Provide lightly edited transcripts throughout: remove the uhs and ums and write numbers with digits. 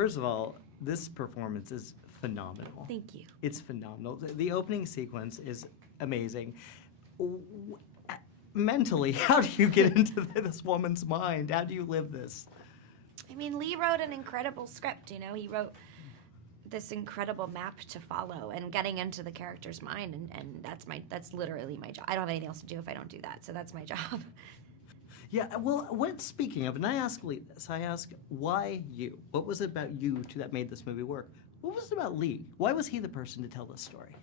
first of all, this performance is phenomenal. Thank you. It's phenomenal. The opening sequence is amazing. Mentally, how do you get into this woman's mind? How do you live this? I mean, Leigh wrote an incredible script, you know? He wrote this incredible map to follow and getting into the character's mind, and that's literally my job. I don't have anything else to do if I don't do that, so that's my job. Yeah, well, speaking of, and I ask Leigh this, I ask, why you? What was it about you that made this movie work? What was it about Leigh? Why was he the person to tell this story?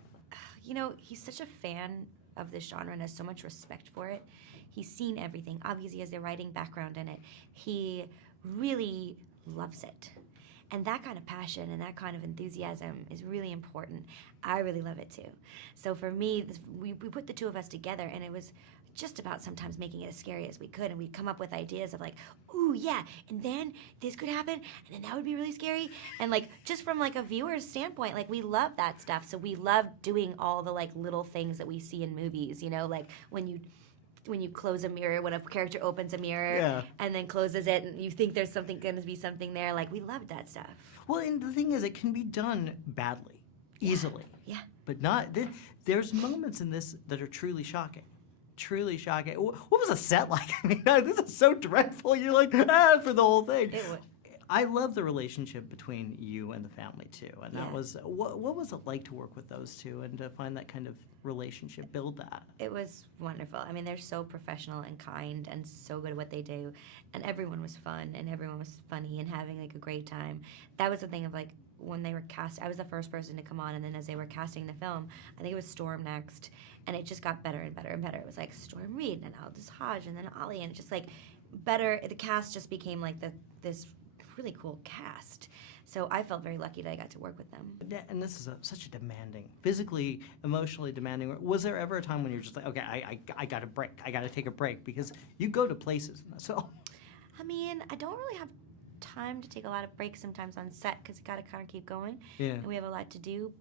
You know, he's such a fan of this genre and has so much respect for it. He's seen everything. Obviously, he has a writing background in it. He really loves it. And that kind of passion and that kind of enthusiasm is really important. I really love it too. So for me, we put the two of us together, and it was just about sometimes making it as scary as we could, and we'd come up with ideas of like, ooh, yeah, and then this could happen, and then that would be really scary. And like, just from like a viewer's standpoint, like we love that stuff. So we love doing all the like little things that we see in movies, you know, like when you close a mirror, when a character opens a mirror and then closes it, and you think there's going to be something there. Like, we loved that stuff. Well, and the thing is, it can be done badly, easily. Yeah. But not, there's moments in this that are truly shocking. Truly shocking. What was the set like? I mean, this is so dreadful. You're like, for the whole thing. I love the relationship between you and the family too, and that was what was it like to work with those two and to find that kind of relationship, build that? It was wonderful. I mean, they're so professional and kind and so good at what they do, and everyone was fun and everyone was funny and having like a great time. That was the thing of like when they were cast. I was the first person to come on, and then as they were casting the film, I think it was Storm next, and it just got better and better and better. It was like Storm Reid and Aldis Hodge and then Ollie, and it just like better. The cast just became like this really cool cast. So I felt very lucky that I got to work with them. And this is such a demanding, physically, emotionally demanding. Was there ever a time when you're just like, okay, I got to break. I got to take a break, because you go to places in this film. I mean, I don't really have time to take a lot of breaks sometimes on set, because you got to kind of keep going. Yeah. And we have a lot to do.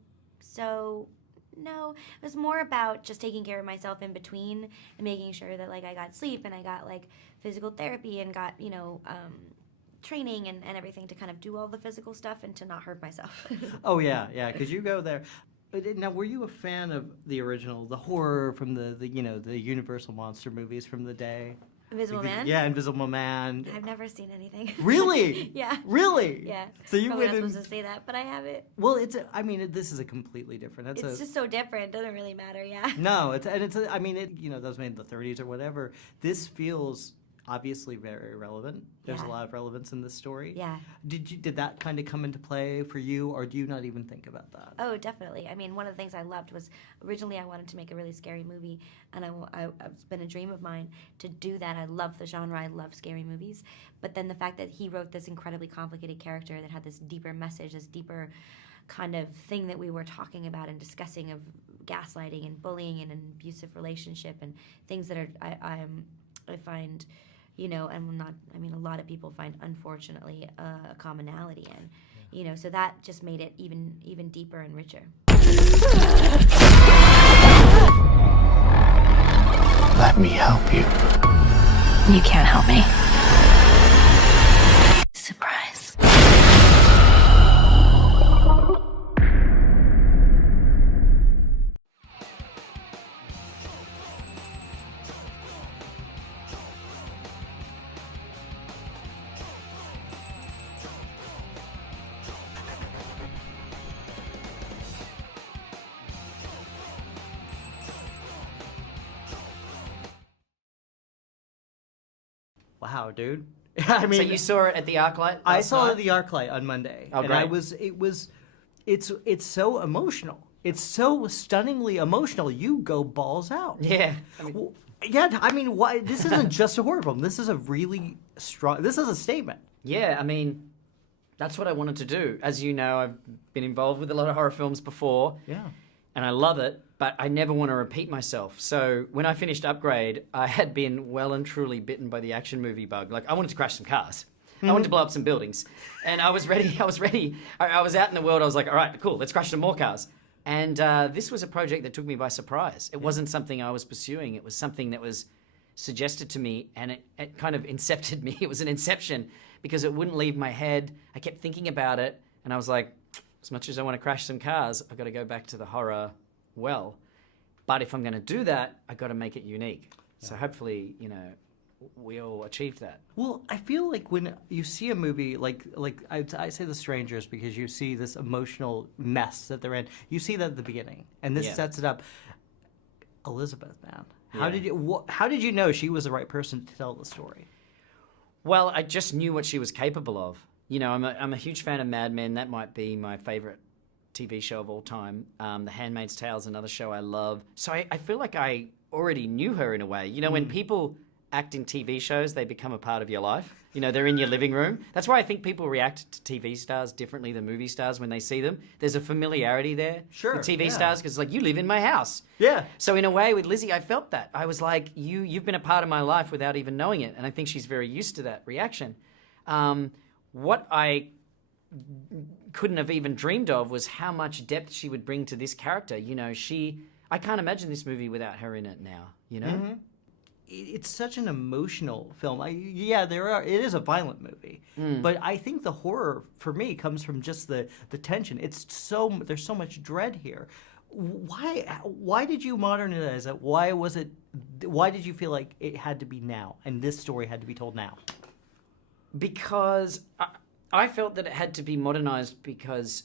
So no, it was more about just taking care of myself in between and making sure that like I got sleep and I got like physical therapy and got, you know, training and everything to kind of do all the physical stuff and to not hurt myself. Oh yeah, because you go there. Now, were you a fan of the original, the horror from the you know, the Universal monster movies from the day? Invisible Man? Yeah, Invisible Man. I've never seen anything. Really? Yeah. Really? Yeah. So you Probably went not supposed to say that, but I have it. Well, I mean, this is a completely different. It's just so different. It doesn't really matter. Yeah. No, I mean, you know, that was made in the 30s or whatever. This feels obviously very relevant. There's a lot of relevance in this story. Yeah. Did that kind of come into play for you, or do you not even think about that? Oh, definitely. I mean, one of the things I loved was originally I wanted to make a really scary movie, and it's been a dream of mine to do that. I love the genre. I love scary movies. But then the fact that he wrote this incredibly complicated character that had this deeper message, this deeper kind of thing that we were talking about and discussing of gaslighting and bullying and an abusive relationship and things that I find, you know, and I mean, a lot of people find, unfortunately, a commonality in, you know, so that just made it even deeper and richer. Let me help you. You can't help me. Surprise. Wow, dude. I mean, so you saw it at the ArcLight? I saw it at the ArcLight on Monday. Oh, and great. It's so emotional. It's so stunningly emotional. You go balls out. Yeah. I mean, why? This isn't just a horror film. This is a really strong. This is a statement. Yeah, I mean, that's what I wanted to do. As you know, I've been involved with a lot of horror films before. Yeah. And I love it, but I never want to repeat myself. So when I finished Upgrade, I had been well and truly bitten by the action movie bug. Like, I wanted to crash some cars. I wanted to blow up some buildings. And I was ready. I was out in the world. I was like, all right, cool, let's crash some more cars. And this was a project that took me by surprise. It wasn't something I was pursuing. It was something that was suggested to me, and it kind of incepted me. It was an inception because it wouldn't leave my head. I kept thinking about it, and I was like, as much as I want to crash some cars, I've got to go back to the horror well. But if I'm going to do that, I've got to make it unique. Yeah. So hopefully, you know, we all achieved that. Well, I feel like when you see a movie like I say The Strangers because you see this emotional mess that they're in. You see that at the beginning, and this sets it up. Elizabeth, man, how did you know she was the right person to tell the story? Well, I just knew what she was capable of. You know, I'm a huge fan of Mad Men. That might be my favorite TV show of all time. The Handmaid's Tale is another show I love. So I feel like I already knew her in a way. You know, when people act in TV shows, they become a part of your life. You know, they're in your living room. That's why I think people react to TV stars differently than movie stars when they see them. There's a familiarity there with TV stars because, like, you live in my house. Yeah. So in a way, with Lizzie, I felt that. I was like, you've been a part of my life without even knowing it. And I think she's very used to that reaction. What I couldn't have even dreamed of was how much depth she would bring to this character. You know, I can't imagine this movie without her in it now, you know? Mm-hmm. It's such an emotional film. It is a violent movie, but I think the horror for me comes from just the tension. There's so much dread here. Why did you modernize it? Why did you feel like it had to be now and this story had to be told now? Because I felt that it had to be modernized because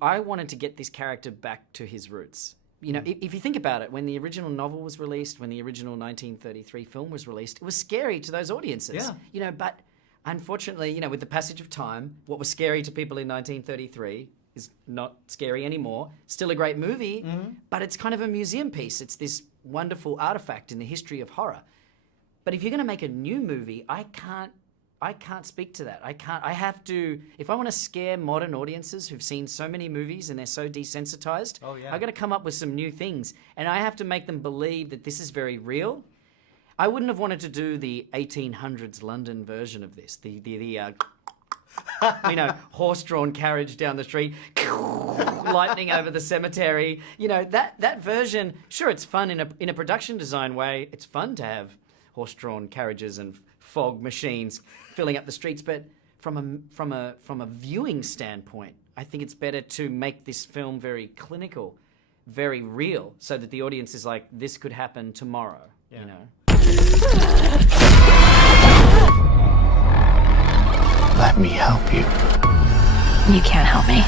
I wanted to get this character back to his roots. You know, if you think about it, when the original novel was released, when the original 1933 film was released, it was scary to those audiences. Yeah. You know, but unfortunately, you know, with the passage of time, what was scary to people in 1933 is not scary anymore. Still a great movie, but it's kind of a museum piece. It's this wonderful artifact in the history of horror. But if you're going to make a new movie, I can't speak to that. I have to, if I want to scare modern audiences who've seen so many movies and they're so desensitized, I've got to come up with some new things. And I have to make them believe that this is very real. I wouldn't have wanted to do the 1800s London version of this. The you know, horse-drawn carriage down the street, lightning over the cemetery. You know, that version, sure, it's fun in a production design way. It's fun to have horse-drawn carriages and fog machines filling up the streets, but from a viewing standpoint, I think it's better to make this film very clinical, very real, so that the audience is like, this could happen tomorrow. Yeah. You know. Let me help you. You can't help me.